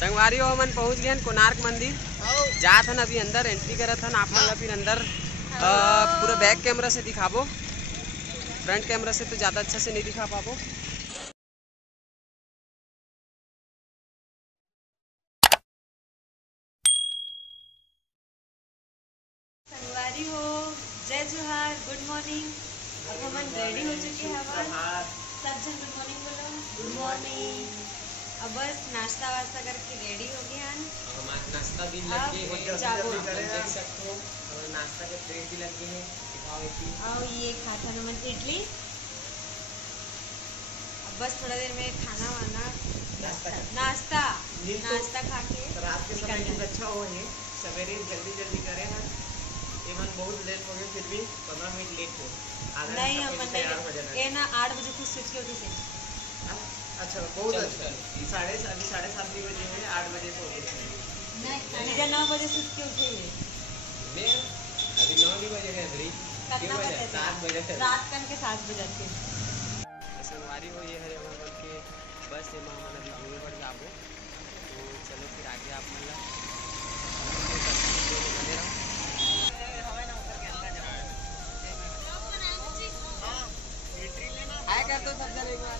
संगवारी हो हमन पहुँच गए कोणार्क मंदिर। जात हन अभी अंदर एंट्री करत हन। आप मन ला फिर अंदर पूरा बैक कैमरा से दिखाबो, फ्रंट कैमरा से तो ज़्यादा अच्छा से नहीं दिखा पाबो। संगवारी हो, जय जोहार, गुड मॉर्निंग। अब हम रेडी हो चुके हैं, सब जन गुड मॉर्निंग बोलो। Good morning. अब बस नाश्ता वास्ता करके रेडी हो गए हैं। नाश्ता भी लग गए जाबो देख सकते हो, और नाश्ता के प्लेट भी लगे हैं। और ये खाता नमन इडली। अब बस थोड़ा देर में खाना वाना नाश्ता खा के रात के समय नींद अच्छा हो है। सवेरे जल्दी करें हैं। इवन बहुत लेट हो गए, फिर भी 15 मिनट लेट हो। नहीं अपन ये ना 8 बजे खुद सोच के उठी थे। अच्छा, बहुत अच्छा। अभी 7:30 बजे है, 8 बजे से नहीं 9 बजे सोच के उठे हुए। अभी 9 बजे है, 7 बजे रात के 7 बजे थे। संगवारी हो ये है हमारे के बस ये मामा अभी घूमे पड़ जाबो। तो चलो फिर आगे आप मतलब आया कर दो सब जन एक बार।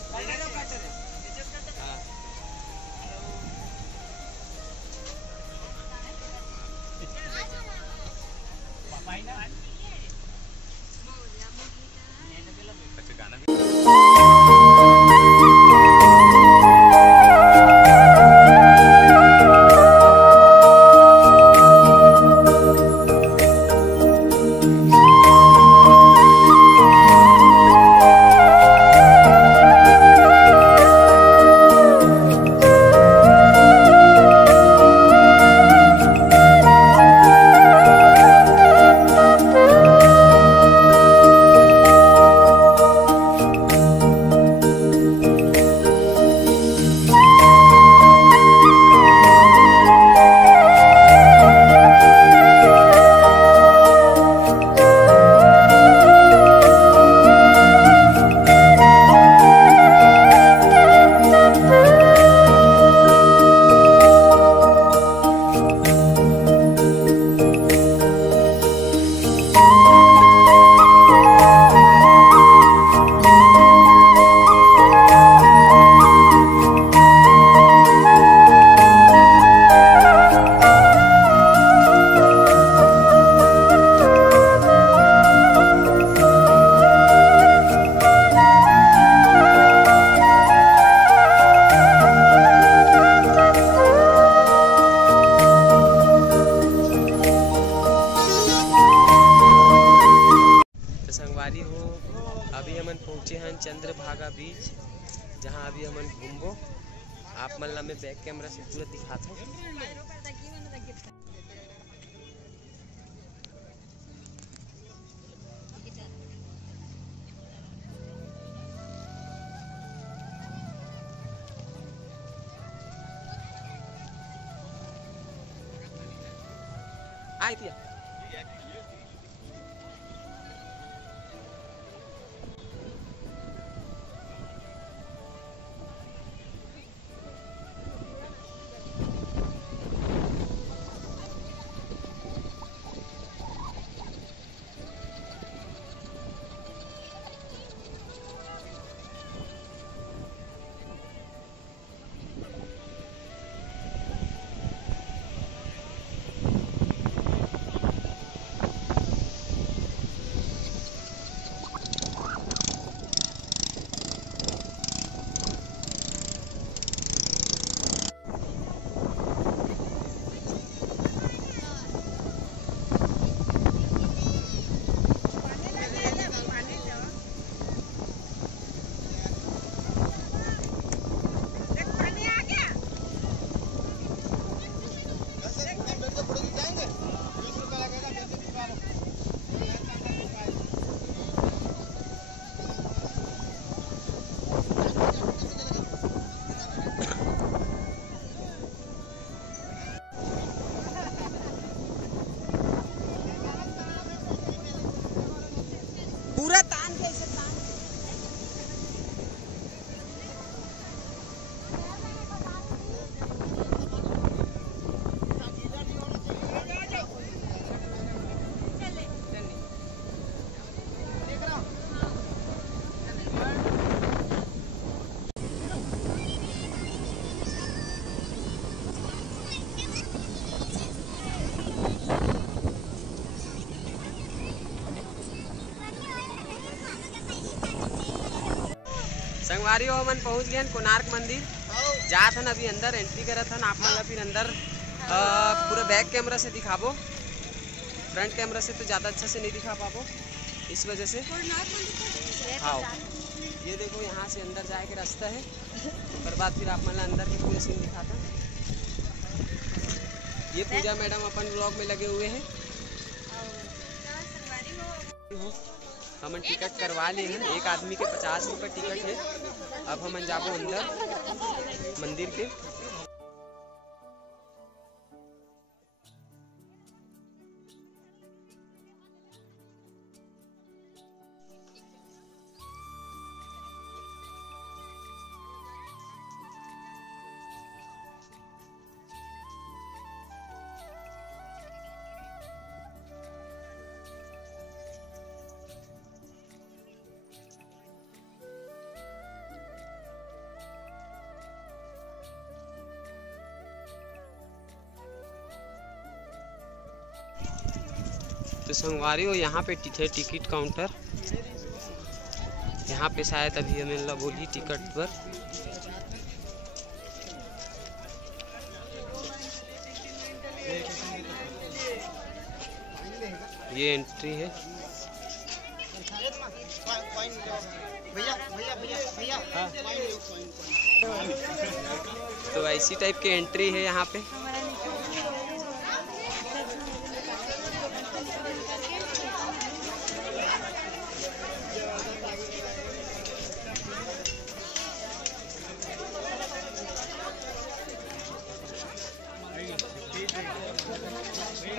अभी हमन पहुँचे हैं चंद्रभागा बीच, जहाँ अभी हमन घूमबो। आप मन ला मैं बैक कैमरा से पूरा दिखाता हूँ। आई थिया संगवारी हो मन पहुंच गए कोणार्क मंदिर जात हन अभी अंदर एंट्री करत हन। आप मन ला फिर अंदर पूरा बैक कैमरा से दिखाबो, फ्रंट कैमरा से तो ज़्यादा अच्छा से नहीं दिखा पाबो इस वजह से। हाँ ये देखो यहाँ से अंदर जाए के रास्ता है, उसके बाद फिर आप मन ला अंदर के पूरे सीन दिखाता। ये पूजा मैडम अपन ब्लॉग में लगे हुए हैं। हमन टिकट करवा लिए हैं, एक आदमी के 50 रुपये टिकट है। अब हमन जाबो अंदर मंदिर के। तो संगवारी हो यहाँ पे है टिकट काउंटर। यहाँ पे शायद अभी हमें लगोली टिकट पर। ये एंट्री है। तो ऐसी टाइप की एंट्री है यहाँ पे।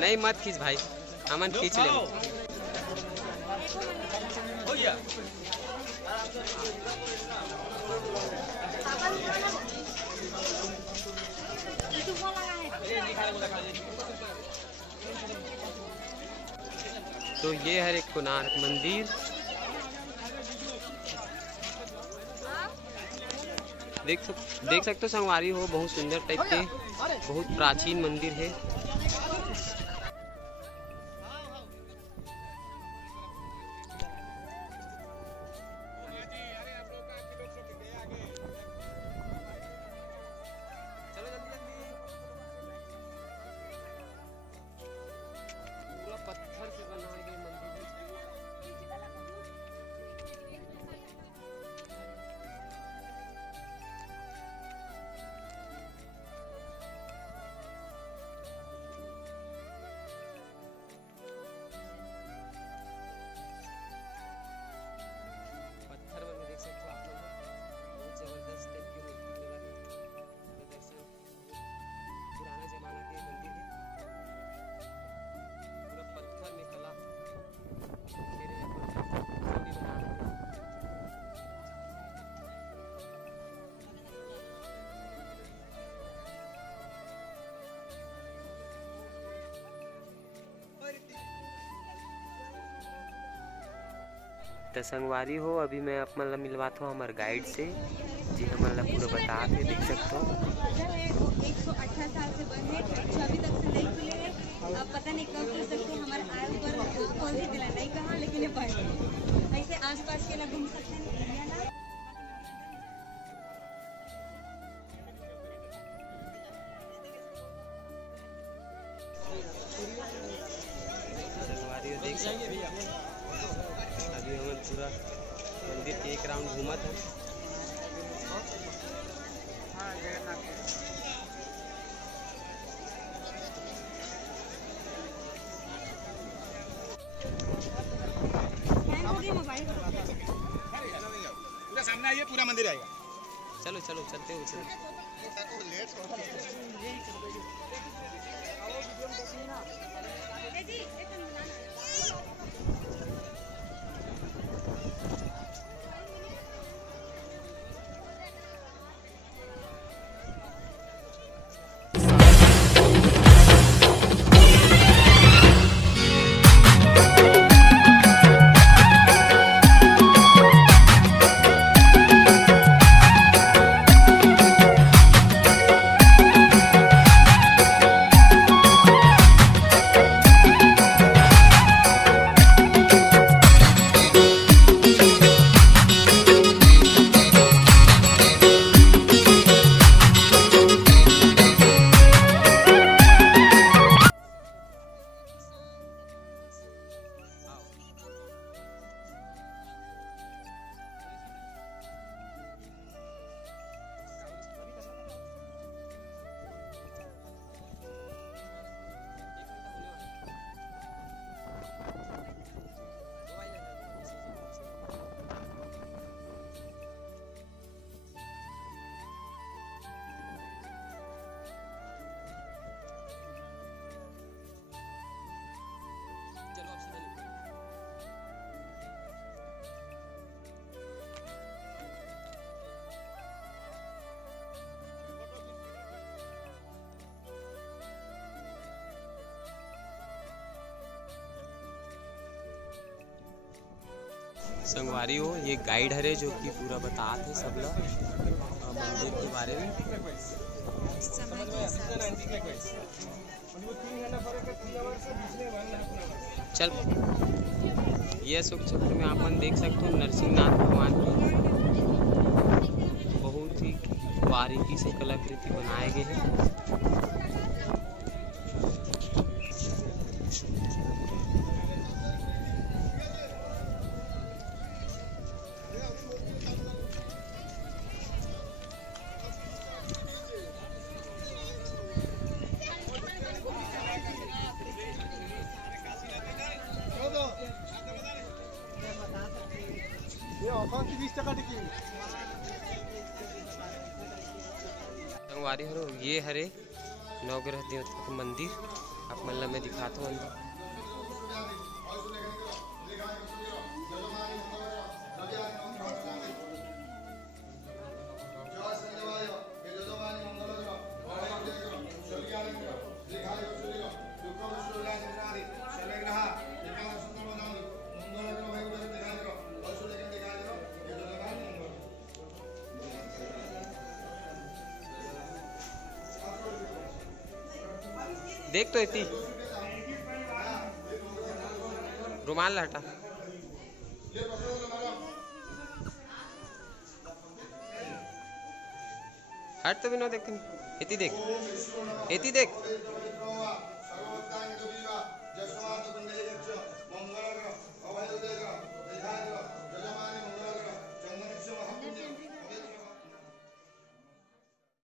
नहीं मत खींच भाई, हमन खींच ले। तो ये है एक कोणार्क मंदिर। देख सकते हो संगवारी हो, बहुत सुंदर टाइप के, बहुत प्राचीन मंदिर है। पत्थर से बनाए गए मंदिर है। पत्थर में देख सकते हो आप लोग, बहुत जबरदस्त टाइप की मूर्ति लगा है। प्रदर्शन पुराना जमाना के मंदिर है, पूरा पत्थर में कला तो संगवारी हो। अभी मैं आप मन ला मिलवाता हूँ हमारे गाइड से, जी हमन ला पूरा बता के देख सकते हो। 118 साल से बंद है, 26 तक से नहीं खुले हैं। अब पता नहीं कब खुल सकते हैं। हमारे आए ऊपर कौन सी दिला नहीं कहा, लेकिन ये बंद है। ऐसे आसपास के लोग घूम सकते हैं। देख सकते हैं अभी हम पूरा मंदिर के एक राउंड घूमा था। पूरा सामने आइए, पूरा मंदिर आएगा। चलो चलो चलते हुए चलो। संगवारी हो, ये गाइड हरे जो कि पूरा बताते हैं सब लोग मंदिर के बारे में। समय के हिसाब से। चल ये सुख चक्र में अपन देख सकते हो नरसिंहनाथ भगवान की बहुत ही बारीकी से कलाकृति बनाए गए हैं। संगवारी हरो, ये हरे नवग्रह देवता का मंदिर आप मतलब मैं दिखाता हूँ अंदर। देख तो इतनी रुमाल हटा, हट तो भी ना देख, इतनी देख, इतनी देख।